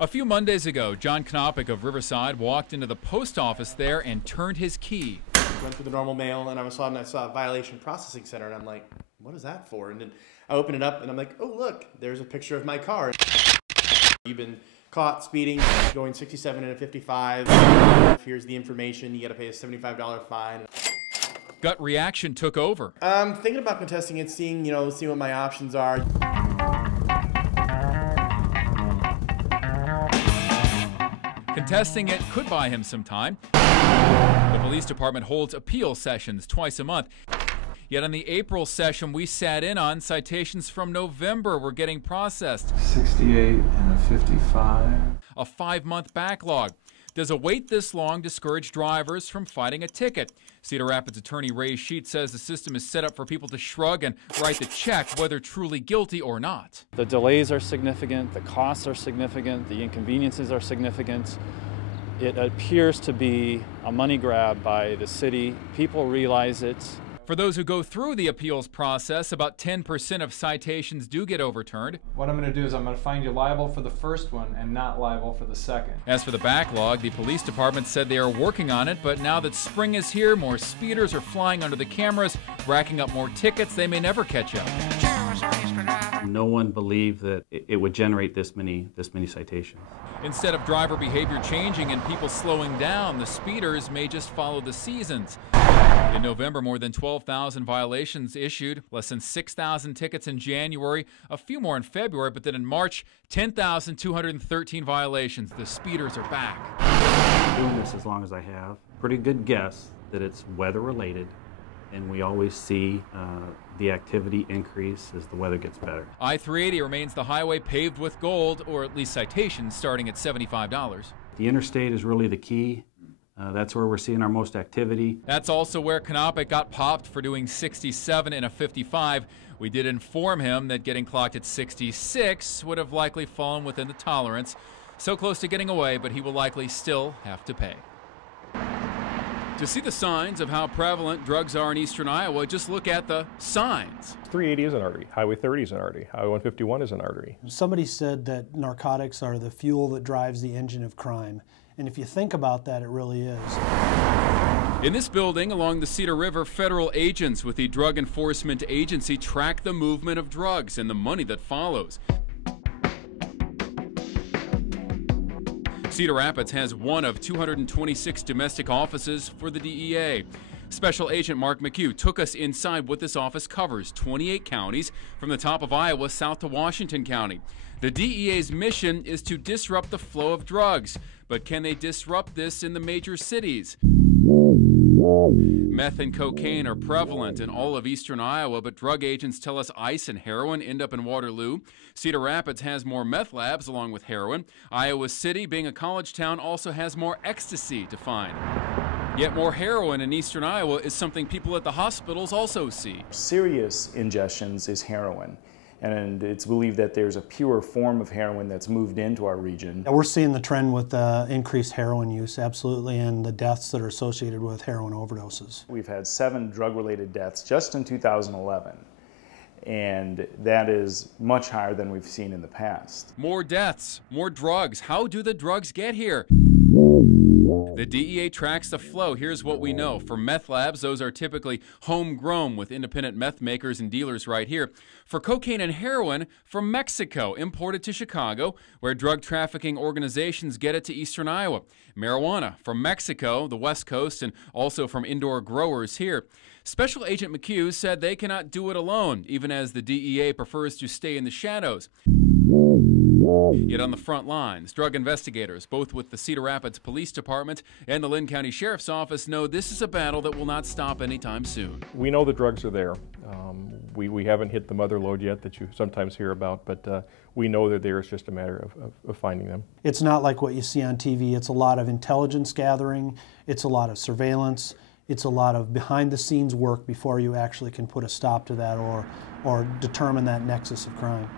A few Mondays ago, John Knopik of Riverside walked into the post office there and turned his key. Went through the normal mail, and I saw a violation processing center, and I'm like, what is that for? And then I open it up, and I'm like, oh, look, there's a picture of my car. You've been caught speeding, going 67 and a 55. Here's the information. You got to pay a $75 fine. Gut reaction took over. I'm thinking about contesting it, seeing what my options are. Contesting it could buy him some time. The police department holds appeal sessions twice a month. Yet on the April session we sat in on, citations from November were getting processed. 68 and a 55. A 5-month backlog. Does a wait this long discourage drivers from fighting a ticket? Cedar Rapids attorney Ray Sheet says the system is set up for people to shrug and write the check, whether truly guilty or not. The delays are significant, the costs are significant, the inconveniences are significant. It appears to be a money grab by the city. People realize it. For those who go through the appeals process, about 10% of citations do get overturned. What I'm going to do is I'm going to find you liable for the first one and not liable for the second. As for the backlog, the police department said they are working on it, but now that spring is here, more speeders are flying under the cameras, racking up more tickets. They may never catch up. No one believed that it would generate this many citations. Instead of driver behavior changing and people slowing down, the speeders may just follow the seasons. In November, more than 12,000 violations issued, less than 6,000 tickets in January, a few more in February, but then in March, 10,213 violations. The speeders are back. Doing this as long as I have, pretty good guess that it's weather related, and we always see the activity increase as the weather gets better. I-380 remains the highway paved with gold, or at least citations starting at $75. The interstate is really the key. That's where we're seeing our most activity. That's also where Knopik got popped for doing 67 and a 55. We did inform him that getting clocked at 66 would have likely fallen within the tolerance. So close to getting away, but he will likely still have to pay. To see the signs of how prevalent drugs are in eastern Iowa, just look at the signs. 380 is an artery, Highway 30 is an artery, Highway 151 is an artery. Somebody said that narcotics are the fuel that drives the engine of crime. And if you think about that, it really is. In this building along the Cedar River, federal agents with the Drug Enforcement Agency track the movement of drugs and the money that follows. Cedar Rapids has one of 226 domestic offices for the DEA. Special Agent Mark McHugh took us inside what this office covers, 28 counties, from the top of Iowa south to Washington County. The DEA's mission is to disrupt the flow of drugs, but can they disrupt this in the major cities? Meth and cocaine are prevalent in all of eastern Iowa, but drug agents tell us ice and heroin end up in Waterloo. Cedar Rapids has more meth labs along with heroin. Iowa City, being a college town, also has more ecstasy to find. Yet more heroin in eastern Iowa is something people at the hospitals also see. Serious ingestions is heroin, and it's believed that there's a pure form of heroin that's moved into our region. We're seeing the trend with increased heroin use, absolutely, and the deaths that are associated with heroin overdoses. We've had 7 drug-related deaths just in 2011. And that is much higher than we've seen in the past. More deaths, more drugs. How do the drugs get here? The DEA tracks the flow. Here's what we know. For meth labs, those are typically homegrown with independent meth makers and dealers right here. For cocaine and heroin, from Mexico, imported to Chicago, where drug trafficking organizations get it to eastern Iowa. Marijuana from Mexico, the West Coast, and also from indoor growers here. Special Agent McHugh said they cannot do it alone, even as the DEA prefers to stay in the shadows. Yet on the front lines, drug investigators, both with the Cedar Rapids Police Department and the Linn County Sheriff's Office, know this is a battle that will not stop anytime soon. We know the drugs are there. We haven't hit the mother lode yet that you sometimes hear about, but we know they're there. It's just a matter of finding them. It's not like what you see on TV. It's a lot of intelligence gathering. It's a lot of surveillance. It's a lot of behind-the-scenes work before you actually can put a stop to that or determine that nexus of crime.